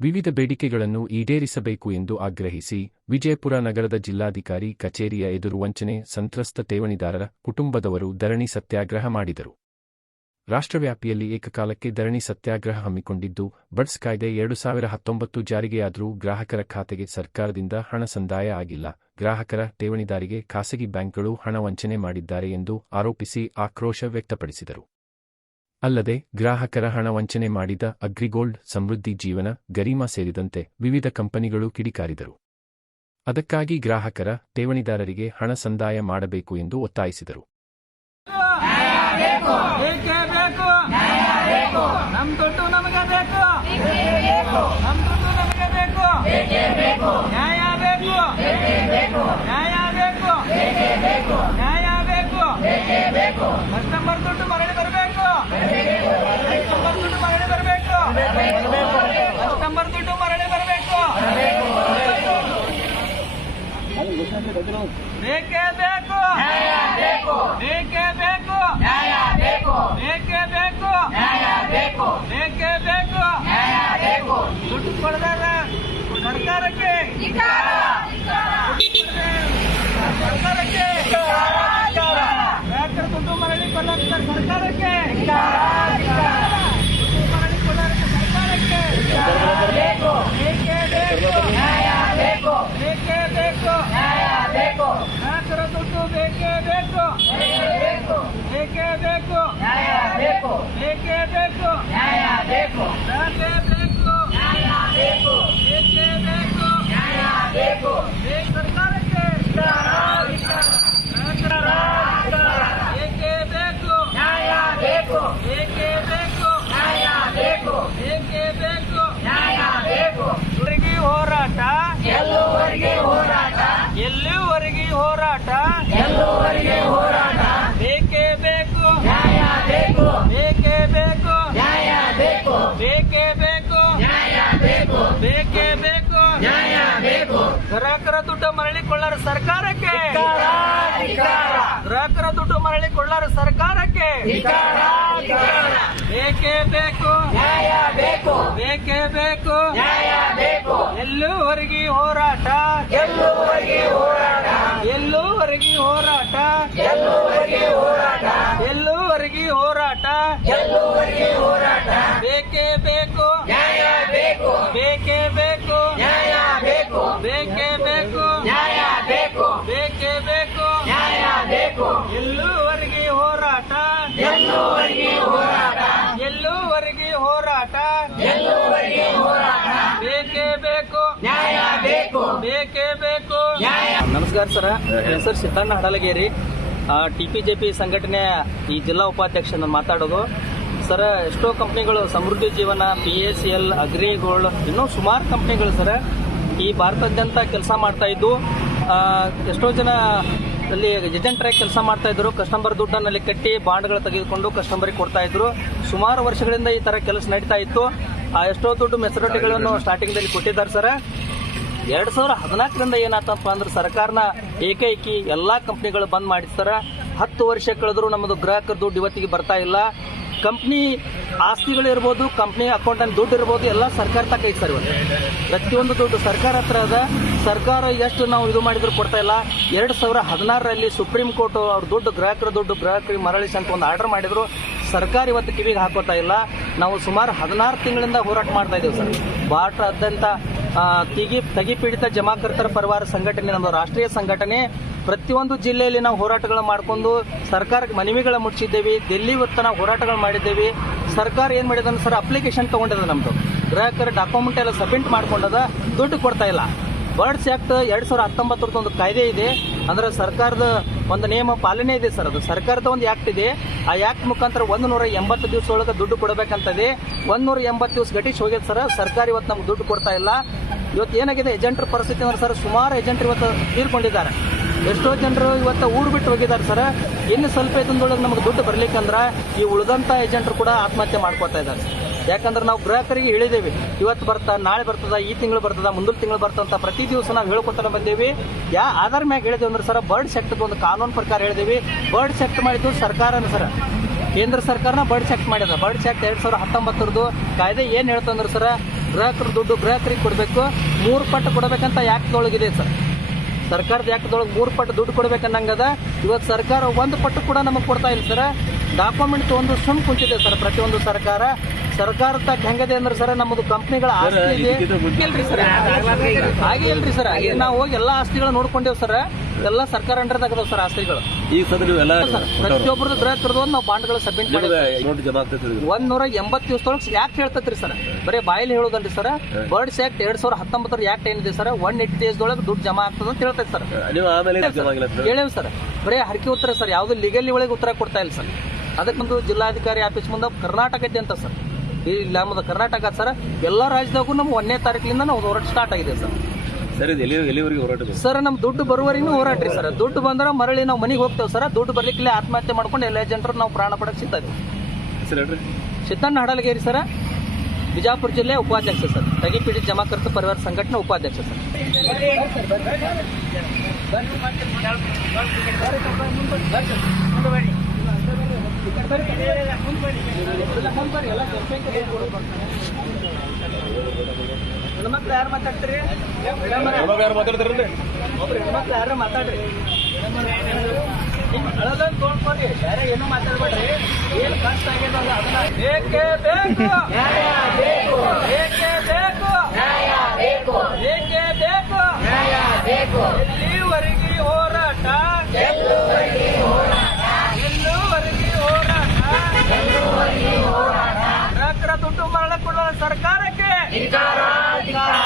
ವಿವಿಧ ಬೇಡಿಕೆಗಳನ್ನು ಈಡೇರಿಸಬೇಕು ಎಂದು ಆಗ್ರಹಿಸಿ ವಿಜಯಪುರ ನಗರದ ಜಿಲ್ಲಾಧಿಕಾರಿ ಕಚೇರಿಯ ಎದುರು ವಂಚನೆ, ಸಂತ್ರಸ್ತ ಠೇವಣಿದಾರರ ಕುಟುಂಬದವರು ಧರಣಿ ಸತ್ಯಾಗ್ರಹ ಮಾಡಿದರು. ರಾಷ್ಟ್ರವ್ಯಾಪಿಯಲ್ಲಿ ಏಕಕಾಲಕ್ಕೆ ಧರಣಿ ಸತ್ಯಾಗ್ರಹ ಹಮ್ಮಿಕೊಂಡಿದ್ದು, ಬಡ್ಸ್ ಕಾಯ್ದೆ ಎರಡು ಸಾವಿರ ಹತ್ತೊಂಬತ್ತು ಜಾರಿಗೆಯಾದರೂ ಗ್ರಾಹಕರ ಖಾತೆಗೆ ಸರ್ಕಾರದಿಂದ ಹಣ ಸಂದಾಯ ಆಗಿಲ್ಲ. ಗ್ರಾಹಕರ ಠೇವಣಿದಾರಿಗೆ ಖಾಸಗಿ ಬ್ಯಾಂಕ್ಗಳು ಹಣ ವಂಚನೆ ಮಾಡಿದ್ದಾರೆ ಎಂದು ಆರೋಪಿಸಿ ಆಕ್ರೋಶ ವ್ಯಕ್ತಪಡಿಸಿದರು. ಅಲ್ಲದೆ ಗ್ರಾಹಕರ ಹಣ ವಂಚನೆ ಮಾಡಿದ ಅಗ್ರಿಗೋಲ್ಡ್ ಸಮೃದ್ಧಿ ಜೀವನ ಗರಿಮಾ ಸೇರಿದಂತೆ ವಿವಿಧ ಕಂಪನಿಗಳು ಕಿಡಿಕಾರಿದರು ಅದಕ್ಕಾಗಿ ಗ್ರಾಹಕರ ಠೇವಣಿದಾರರಿಗೆ ಹಣ ಸಂದಾಯ ಮಾಡಬೇಕು ಎಂದು ಒತ್ತಾಯಿಸಿದರು ಕಸ್ಟಮರ್ ಬೇಕು ನಮ್ ದುಡ್ಡು ನಮಗೆ ಬೇಕು ನಮ್ ದುಡ್ಡು ನಮಗೆ ಬೇಕು ನ್ಯಾಯ ಬೇಕು ನ್ಯಾಯ ಬೇಕು ನ್ಯಾಯ ಬೇಕು ಕಸ್ಟಮರ್ ದುಡ್ಡು ಮರಳಿ ಬರಬೇಕು ಕಸ್ಟಮರ್ ದುಡ್ಡು ಮರಳಿ ಬರಬೇಕು ಕಸ್ಟಮರ್ ದುಡ್ಡು ಮರಳಿ ಬರಬೇಕು ಬೇಕೇ ಬೇಕು? ಬೇಕೇ ಬೇಕು? ಬೇಕೇ ಬೇಕು? ಬೇಕೇ ಬೇಕು? ದುಡ್ಡು ಕೊಡದಾರ ಸರ್ಕಾರಕ್ಕೆ ಸರ್ಕಾರಕ್ಕೆ ರೈತರ ದುಡ್ಡು ಮರಳಿ ಕೊಡಲಾರ ಸರ್ಕಾರಕ್ಕೆ ದುಡ್ಡು ಮರಳಿ ಕೊಡಲಾರ ಸರ್ಕಾರಕ್ಕೆ ಬೇಕೇ ಬೇಕು ಬೇಕೇ ಬೇಕು ರೈತರ ದುಡ್ಡು ಬೇಕೇ ಬೇಕು ಬೇಕೇ ಬೇಕು ಬೇಕೇ. ಬೇಕು ಬೇಕೇ. ಬೇಕು. ಬೇಕೇ ಬೇಕು. ಬೇಕು. ಸರ್ಕಾರಕ್ಕೆ ಬೇಕೇ ಬೇಕು. ಬೇಕೇ ಬೇಕು. ಬೇಕೇ. ಬೇಕು ನ್ಯಾಯ ಬೇಕು. ಇವರಿಗೆ ಹೋರಾಟ? ಎಲ್ಲಿವರೆಗೆ ಹೋರಾಟ? ಬೇಕೇ ದುಡ್ಡು ಮರಳಿ ಕೊಳ್ಳಾರ ಸರ್ಕಾರಕ್ಕೆ ಗ್ರಾಹಕರ ದುಡ್ಡು ಮರಳಿ ಕೊಳ್ಳಾರ ಸರ್ಕಾರಕ್ಕೆ ಬೇಕೇ ಬೇಕು. ಬೇಕು. ಬೇಕೇ ಬೇಕು. ಎಲ್ಲೂವರೆಗೆ ಹೋರಾಟ. ಎಲ್ಲೂವರೆಗೆ ಹೋರಾಟ. ಎಲ್ಲೂವರೆಗೆ ಎಲ್ಲೂವರೆಗೆ ಹೋರಾಟ. ಬೇಕೇ ಬೇಕು. ಬೇಕೇ. ಬೇಕು ನಮಸ್ಕಾರ ಸರ್. ಹೆಸರು Siddanna Hadalageri. T P J P ಸಂಘಟನೆ ಈ ಜಿಲ್ಲಾ ಉಪಾಧ್ಯಕ್ಷ ನಾನು ಮಾತಾಡೋದು. ಸರ್ ಎಷ್ಟೋ ಕಂಪ್ನಿಗಳು Samruddhi Jeevan P S L Agrigold ಇನ್ನೂ ಸುಮಾರು ಕಂಪ್ನಿಗಳು ಸರ್ ಈ ಭಾರತಾದ್ಯಂತ ಕೆಲಸ ಮಾಡ್ತಾ ಇದ್ದು ಎಷ್ಟೋ ಜನ ಅಲ್ಲಿ ಏಜೆಂಟ್ರಾಗಿ ಕೆಲಸ ಮಾಡ್ತಾ ಇದ್ರು ಕಸ್ಟಮರ್ ದುಡ್ಡನ್ನಲ್ಲಿ ಕಟ್ಟಿ ಬಾಂಡ್ಗಳು ತೆಗೆದುಕೊಂಡು ಕಸ್ಟಮರಿಗೆ ಕೊಡ್ತಾ ಇದ್ರು. ಸುಮಾರು ವರ್ಷಗಳಿಂದ ಈ ತರ ಕೆಲಸ ನಡೀತಾ ಇತ್ತು. ಆ ಎಷ್ಟೋ ದುಡ್ಡು ಮೆಚುರಿಟಿಗಳನ್ನು ಸ್ಟಾರ್ಟಿಂಗ್ದಲ್ಲಿ ಕೊಟ್ಟಿದ್ದಾರೆ ಸರ್. ಎರಡ್ ಸಾವಿರ ಹದಿನಾಲ್ಕರಿಂದ ಏನಾತಪ್ಪ ಅಂದ್ರೆ ಸರ್ಕಾರನ ಏಕೈಕಿ ಎಲ್ಲಾ ಕಂಪ್ನಿಗಳು ಬಂದ್ ಮಾಡಿಸ್ತಾರ. ಹತ್ತು ವರ್ಷ ಕಳೆದ್ರು ನಮ್ಮದು ಗ್ರಾಹಕರ ದುಡ್ಡು ಇವತ್ತಿಗೆ ಬರ್ತಾ ಇಲ್ಲ. ಕಂಪ್ನಿ ಆಸ್ತಿಗಳು ಇರ್ಬೋದು, ಕಂಪ್ನಿ ಅಕೌಂಟಲ್ಲಿ ದುಡ್ಡು ಇರ್ಬೋದು, ಎಲ್ಲ ಸರ್ಕಾರ ತಕ ಐತೆ ಸರ್ ಇವತ್ತು ಪ್ರತಿಯೊಂದು ದುಡ್ಡು ಸರ್ಕಾರ ಹತ್ರ ಅದ. ಸರ್ಕಾರ ಎಷ್ಟು ನಾವು ಇದು ಮಾಡಿದ್ರು ಕೊಡ್ತಾ ಇಲ್ಲ. ಎರಡ್ ಸಾವಿರ ಹದಿನಾರರಲ್ಲಿ ಸುಪ್ರೀಂ ಕೋರ್ಟ್ ಅವ್ರ ದುಡ್ಡು, ಗ್ರಾಹಕರ ದುಡ್ಡು, ಗ್ರಾಹಕರಿಗೆ ಮರಳಿಸಿ ಅಂತ ಒಂದು ಆರ್ಡರ್ ಮಾಡಿದ್ರು. ಸರ್ಕಾರ ಇವತ್ತು ಕಿವಿಗೆ ಹಾಕೋತಾ ಇಲ್ಲ. ನಾವು ಸುಮಾರು ಹದಿನಾರು ತಿಂಗಳಿಂದ ಹೋರಾಟ ಮಾಡ್ತಾ ಇದ್ದೇವೆ ಸರ್. ತಿಗಿ ತಗಿ ಪೀಡಿತ ಜಮಾಕರ್ತರ ಪರಿವಾರ ಸಂಘಟನೆ ನಮ್ಮ ರಾಷ್ಟ್ರೀಯ ಸಂಘಟನೆ. ಪ್ರತಿಯೊಂದು ಜಿಲ್ಲೆಯಲ್ಲಿ ನಾವು ಹೋರಾಟಗಳು ಮಾಡಿಕೊಂಡು ಸರ್ಕಾರಕ್ಕೆ ಮನವಿಗಳ ಮುಟ್ಟಿಸಿದ್ದೇವೆ. ದೆಲ್ಲಿ ಇವತ್ತು ನಾವು ಹೋರಾಟಗಳು ಮಾಡಿದ್ದೇವೆ. ಸರ್ಕಾರ ಏನು ಮಾಡಿದ ಸರ್ ಅಪ್ಲಿಕೇಶನ್ ತಗೊಂಡಿದೆ ನಮ್ಮದು ಗ್ರಾಹಕರ ಡಾಕ್ಯುಮೆಂಟ್ ಎಲ್ಲ ಸಬ್ಮಿಟ್ ಮಾಡ್ಕೊಂಡದ, ದುಡ್ಡು ಕೊಡ್ತಾ ಇಲ್ಲ. ಬರ್ಡ್ಸ್ ಆಕ್ಟ್ ಎರಡ್ ಸಾವಿರದ ಹತ್ತೊಂಬತ್ತರದ್ದು ಒಂದು ಕಾಯ್ದೆ ಇದೆ. ಅಂದ್ರೆ ಸರ್ಕಾರದ ಒಂದು ನಿಯಮ ಪಾಲನೆ ಇದೆ ಸರ್ ಅದು. ಸರ್ಕಾರದ ಒಂದು ಆಕ್ಟ್ ಇದೆ. ಆ ಆಕ್ಟ್ ಮುಖಾಂತರ ಒಂದು ನೂರ ಎಂಬತ್ತು ದಿವಸ ಒಳಗೆ ದುಡ್ಡು ಕೊಡಬೇಕಂತದೆ. ಒಂದು ನೂರ ಎಂಬತ್ತು ದಿವಸ ಗಟಿಸಿ ಹೋಗಿದೆ ಸರ್. ಸರ್ಕಾರ ಇವತ್ತು ನಮ್ಗೆ ದುಡ್ಡು ಕೊಡ್ತಾ ಇಲ್ಲ. ಇವತ್ತು ಏನಾಗಿದೆ? ಏಜೆಂಟ್ರ ಪರಿಸ್ಥಿತಿ ಅಂದ್ರೆ ಸರ್, ಸುಮಾರು ಏಜೆಂಟ್ರು ಇವತ್ತು ತೀರ್ಕೊಂಡಿದ್ದಾರೆ. ಎಷ್ಟೋ ಜನರು ಇವತ್ತು ಊರು ಬಿಟ್ಟು ಹೋಗಿದ್ದಾರೆ ಸರ್. ಇನ್ನು ಸ್ವಲ್ಪ ದಿನದೊಳಗೆ ನಮ್ಗೆ ದುಡ್ಡು ಬರ್ಲಿಕ್ಕಂದ್ರೆ ಈ ಉಳಿದಂತ ಏಜೆಂಟ್ರು ಕೂಡ ಆತ್ಮಹತ್ಯೆ ಮಾಡ್ಕೋತಾ ಇದ್ದಾರೆ ಯಾಕಂದ್ರೆ ನಾವು ಗ್ರಾಹಕರಿಗೆ ಹೇಳಿದ್ದೇವೆ, ಇವತ್ತು ಬರ್ತಾ, ನಾಳೆ ಬರ್ತದ, ಈ ತಿಂಗಳು ಬರ್ತದ ಮುಂದಿನ ತಿಂಗಳು ಬರ್ತಂತ ಪ್ರತಿ ದಿವಸ ನಾವು ಹೇಳ್ಕೊತಾನೆ ಬಂದೇವಿ. ಯಾ ಆಧಾರ ಮ್ಯಾಗ ಹೇಳಿದೇವೆ ಅಂದ್ರೆ ಸರ್, ಬರ್ಡ್ ಸೆಕ್ಟ್ ಒಂದು ಕಾನೂನು ಪ್ರಕಾರ ಹೇಳಿದೇವಿ ಬರ್ಡ್ ಸೆಕ್ಟ್ ಮಾಡಿದ್ದು ಸರ್ಕಾರನ ಸರ್. ಕೇಂದ್ರ ಸರ್ಕಾರನ ಬರ್ಡ್ ಸೆಕ್ಟ್ ಮಾಡಿದೆ. ಬರ್ಡ್ ಸೆಕ್ಟ್ ಎರಡು ಸಾವಿರದ ಹತ್ತೊಂಬತ್ತರದ್ದು ಕಾಯ್ದೆ ಏನು ಹೇಳ್ತಂದ್ರೆ ಸರ್, ಗ್ರಾಹಕರ ದುಡ್ಡು ಗ್ರಾಹಕರಿಗೆ ಕೊಡಬೇಕು, ಮೂರು ಪಟ್ಟು ಕೊಡಬೇಕಂತ ಯಾಕ್ದೊಳಗಿದೆ ಸರ್. ಸರ್ಕಾರದ ಯಾಕದೊಳಗೆ ಮೂರು ಪಟ್ಟು ದುಡ್ಡು ಕೊಡ್ಬೇಕನ್ನಂಗದ ಇವತ್ತು ಸರ್ಕಾರ ಒಂದು ಪಟ್ಟು ಕೂಡ ನಮಗೆ ಕೊಡ್ತಾ ಇಲ್ಲ ಸರ್. ಡಾಕ್ಯುಮೆಂಟ್ ತೊಗೊಂಡು ಸುಮ್ ಕುಂತಿದೆ ಸರ್ ಪ್ರತಿಯೊಂದು ಸರ್ಕಾರ. ಸರ್ಕಾರ ತಕ್ಕ ಹೆಂಗದೆ ಅಂದ್ರೆ ಸರ್ ನಮ್ಮದು ಕಂಪ್ನಿಗಳ ಆಸ್ತಿ ಇದೆ. ಇಲ್ರಿ ಸರ್. ಹಾಗೆ ಇಲ್ರಿ ಸರ್. ನಾವು ಹೋಗಿ ಎಲ್ಲಾ ಆಸ್ತಿಗಳು ನೋಡ್ಕೊಂಡೇವ್ ಸರ್. ಎಲ್ಲ ಸರ್ಕಾರ ಅಂಡರ್ ಅದಾವ ಸರ್ ಆಸ್ತಿಗಳು ಈ ಸದ ನೀವೆಲ್ಲ ಸರ್ ಪ್ರತಿಯೊಬ್ಬರದ್ದು ಬೃಹತ್ ಒಂದು ನಾವು ಬಾಂಡ್ಗಳು ಸಬ್ಮಿಟ್ ಮಾಡಿ ಅಮೌಂಟ್ ಜಮಾ ಆಗ್ತೈತೆ ಒಂದ್ ನೂರ ಎಂಬತ್ತು ದಿವಸದೊಳಗೆ ಯಾಕೆ ಹೇಳ್ತತ್ರಿ ಸರ್? ಬರೀ ಬಾಯಲ್ಲಿ ಹೇಳೋದಲ್ರಿ ಸರ್ ಬರ್ಡ್ಸ್ ಆಕ್ಟ್ ಎರಡ್ ಸಾವಿರ ಹತ್ತೊಂಬತ್ತರ ಯಾಕ್ಟ್ ಏನಿದೆ ಸರ್? ಒನ್ ಏಟಿ ಡೇಸ್ದೊಳಗೆ ದುಡ್ಡು ಜಮಾ ಆಗ್ತದೆ ಅಂತ ಹೇಳ್ತೈತೆ ಸರ್. ನೀವು ಆಮೇಲೆ ಏನ್ ಜಮಾ ಆಗಿಲ್ಲ ಅಂತ ಹೇಳೇವಿ ಸರ್. ಬರೀ ಹರಕೆ ಉತ್ತರ ಸರ್ ಯಾವುದು ಲೀಗಲ್ಲಿ ಒಳಗೆ ಉತ್ತರ ಕೊಡ್ತಾ ಇಲ್ಲ ಸರ್. ಅದಕ್ಕೊಂದು ಜಿಲ್ಲಾಧಿಕಾರಿ ಆಫೀಸ್ ಮುಂದೆ ಕರ್ನಾಟಕ ಐತೆ ಅಂತ ಸರ್. ಈ ನಮ್ಮದು ಕರ್ನಾಟಕ ಸರ್ ಎಲ್ಲ ರಾಜ್ಯದಾಗೂ ನಮ್ಮ ಒಂದನೇ ತಾರೀಕಿನಿಂದ ನಾವು ಹೋರಾಟ ಸ್ಟಾರ್ಟ್ ಆಗಿದೆ ಸರ್. ಸರಿ ಇದು ಎಲ್ಲಿ ಎಲ್ಲಿವರೆಗೆ ಹೋರಾಟ ಇದೆ? ಸರ್ ನಮ್ ದುಡ್ಡು ಬರುವವರೆಗೂ ಹೋರಾಟ್ರಿ ಸರ್. ದುಡ್ಡು ಬಂದ್ರೆ ಮರಳಿ ನಾವು ಮನೆಗೆ ಹೋಗ್ತೇವೆ ಸರ್. ದುಡ್ಡು ಬರ್ಲಿಕ್ಕೆ ಆತ್ಮಹತ್ಯೆ ಮಾಡ್ಕೊಂಡು ಎಲ್ಲ ಜನರು ನಾವು ಪ್ರಾಣ ಪಡಕ್ಕೆ ಸಿಗ್ತದೆ ಹೇಳ್ರಿ. ಸಿದ್ದಣ್ಣ ಹಡಲಗೇರಿ ಸರ್. ಬಿಜಾಪುರ ಜಿಲ್ಲೆ ಉಪಾಧ್ಯಕ್ಷ ಸರ್. ತಗಿಪಿಡಿ ಜಮಾಕರ್ತ ಪರಿವಾರ ಸಂಘಟನೆ ಉಪಾಧ್ಯಕ್ಷ ಸರ್. ಹೆಣ್ಮಕ್ಳು ಯಾರು ಮಾತಾಡ್ತೀರಿ? ಯಾರು ಮಾತಾಡ್ತಾರಲ್ರಿ ಒಬ್ರು ಹೆಣ್ಮಕ್ಳು ಯಾರು ಮಾತಾಡ್ರಿ? ಬೇರೆ ಏನು ಮಾತಾಡ್ಬೇಡ್ರಿ. ಏನ್ ಕಷ್ಟ ಆಗ್ಯದ ಅದನ್ನ ಬೇಕೇ ಬೇಕು. ಬೇಕು ಬೇಕೇ. ಬೇಕು ಬೇಕು. ಎಲ್ಲಿವರೆಗೆ ಹೋರಾಟ? ಎಲ್ಲುವರೆಗೆ ಹೋರಾಟ? ದುಡ್ಡು ಮರಳ ಕೊಡುವ ಸರ್ಕಾರಕ್ಕೆ. God